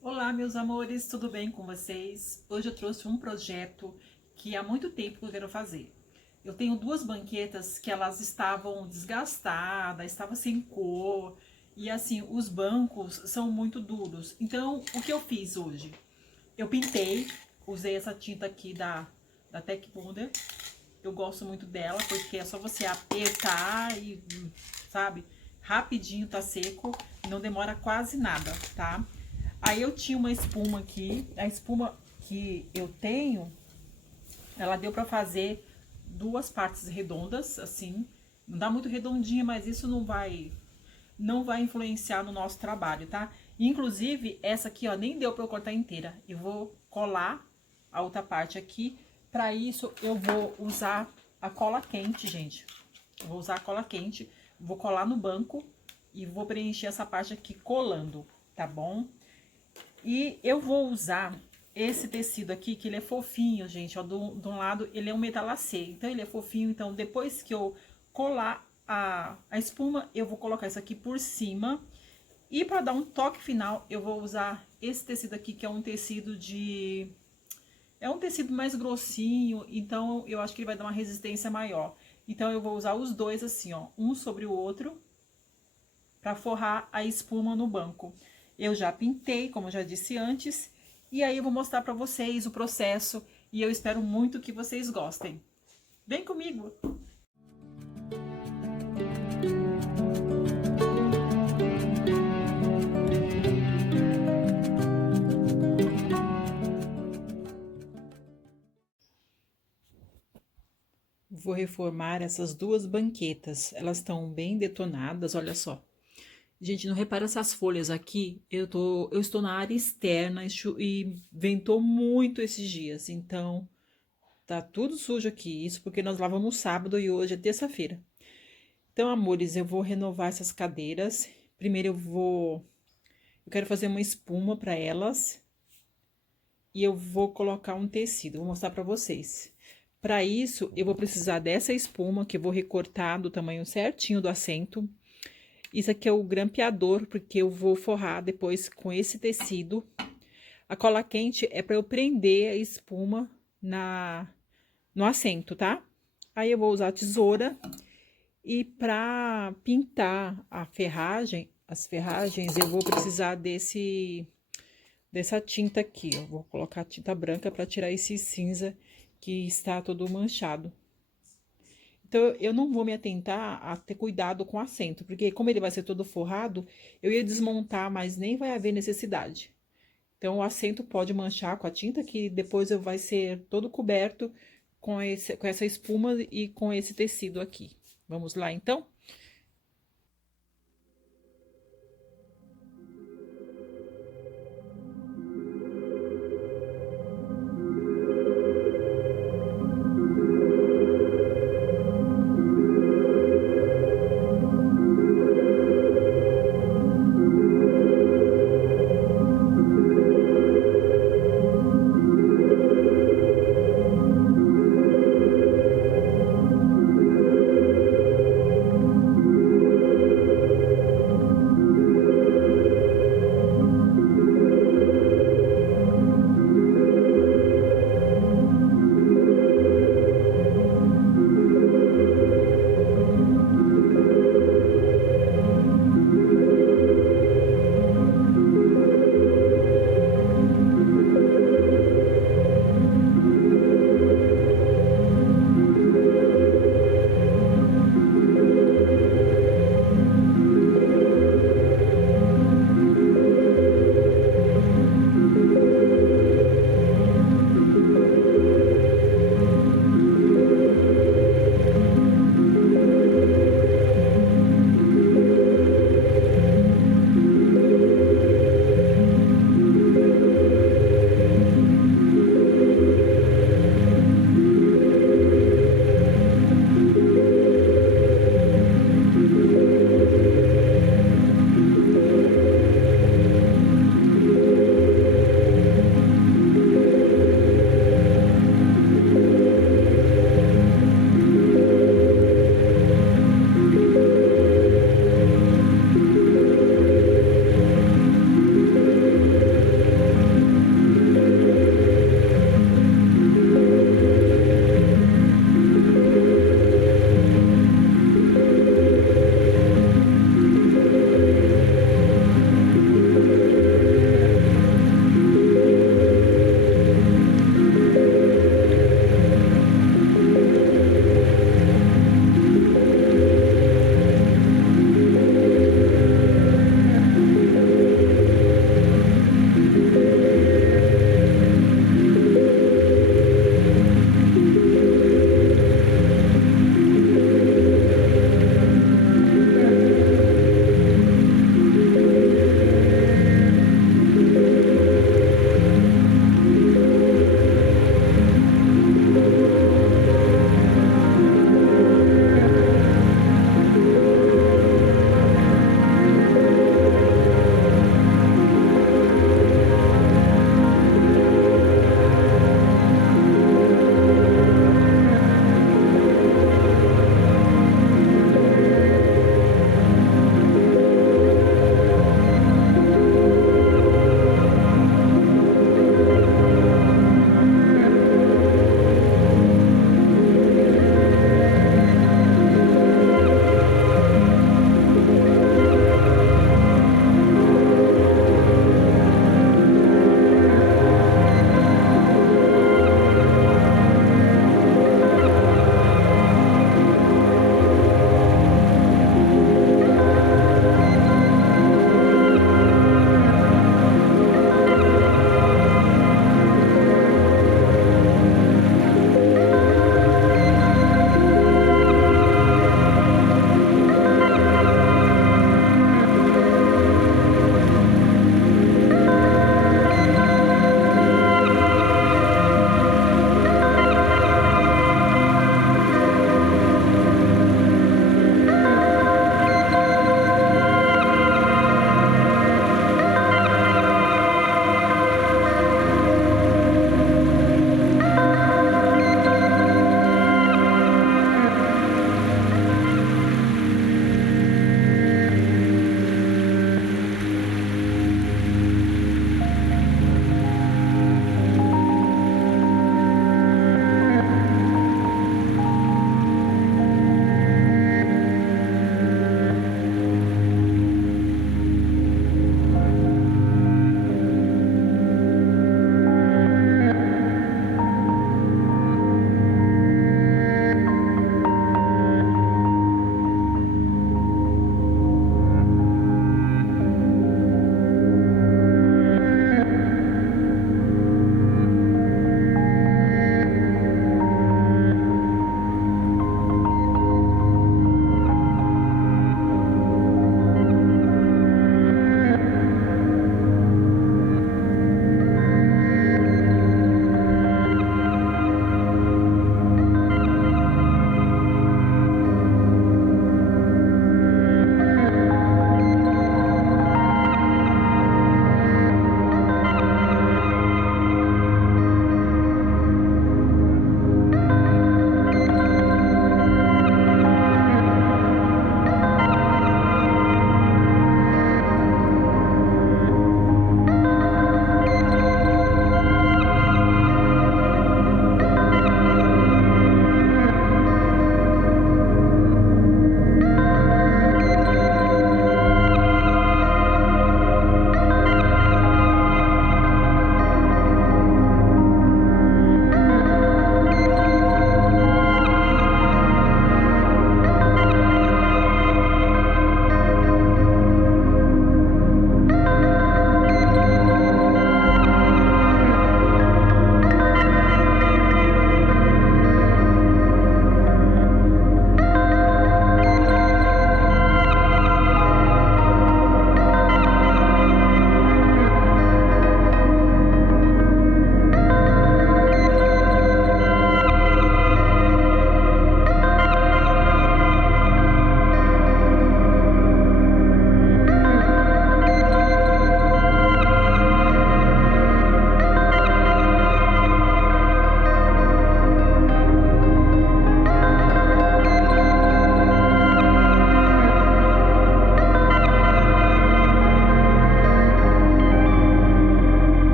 Olá, meus amores, tudo bem com vocês? Hoje eu trouxe um projeto que há muito tempo que eu quero fazer. Eu tenho duas banquetas que elas estavam desgastadas, estavam sem cor e assim, os bancos são muito duros. Então, o que eu fiz hoje? Eu pintei, usei essa tinta aqui da Tech Wonder. Eu gosto muito dela porque é só você apertar e, sabe, rapidinho tá seco, não demora quase nada, tá? Aí eu tinha uma espuma aqui, a espuma que eu tenho, ela deu pra fazer duas partes redondas, assim, não dá muito redondinha, mas isso não vai influenciar no nosso trabalho, tá? Inclusive, essa aqui, ó, nem deu pra eu cortar inteira. Eu vou colar a outra parte aqui. Pra isso, eu vou usar a cola quente, gente. Eu vou usar a cola quente, vou colar no banco e vou preencher essa parte aqui colando, tá bom? E eu vou usar esse tecido aqui, que ele é fofinho, gente, ó, de um lado ele é um metalacê, então ele é fofinho, então depois que eu colar a espuma, eu vou colocar isso aqui por cima. E para dar um toque final, eu vou usar esse tecido aqui, que é um tecido de... É um tecido mais grossinho, então eu acho que ele vai dar uma resistência maior. Então eu vou usar os dois assim, ó, um sobre o outro, para forrar a espuma no banco. Eu já pintei, como eu já disse antes, e aí eu vou mostrar para vocês o processo e eu espero muito que vocês gostem. Vem comigo! Vou reformar essas duas banquetas. Elas estão bem detonadas, olha só. Gente, não repara essas folhas aqui? Eu estou na área externa e ventou muito esses dias, então tá tudo sujo aqui. Isso porque nós lavamos sábado e hoje é terça-feira. Então, amores, eu vou renovar essas cadeiras. Primeiro eu quero fazer uma espuma para elas e eu vou colocar um tecido. Vou mostrar para vocês. Para isso, eu vou precisar dessa espuma que eu vou recortar do tamanho certinho do assento. Isso aqui é o grampeador, porque eu vou forrar depois com esse tecido. A cola quente é para eu prender a espuma no assento, tá? Aí eu vou usar a tesoura. E para pintar as ferragens, eu vou precisar dessa tinta aqui, ó. Vou colocar tinta branca para tirar esse cinza que está todo manchado. Então, eu não vou me atentar a ter cuidado com o assento, porque como ele vai ser todo forrado, eu ia desmontar, mas nem vai haver necessidade. Então, o assento pode manchar com a tinta, que depois vai ser todo coberto com essa espuma e com esse tecido aqui. Vamos lá, então?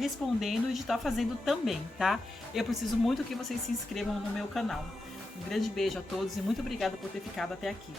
respondendo e de estar fazendo também, tá? Eu preciso muito que vocês se inscrevam no meu canal. Um grande beijo a todos e muito obrigada por ter ficado até aqui.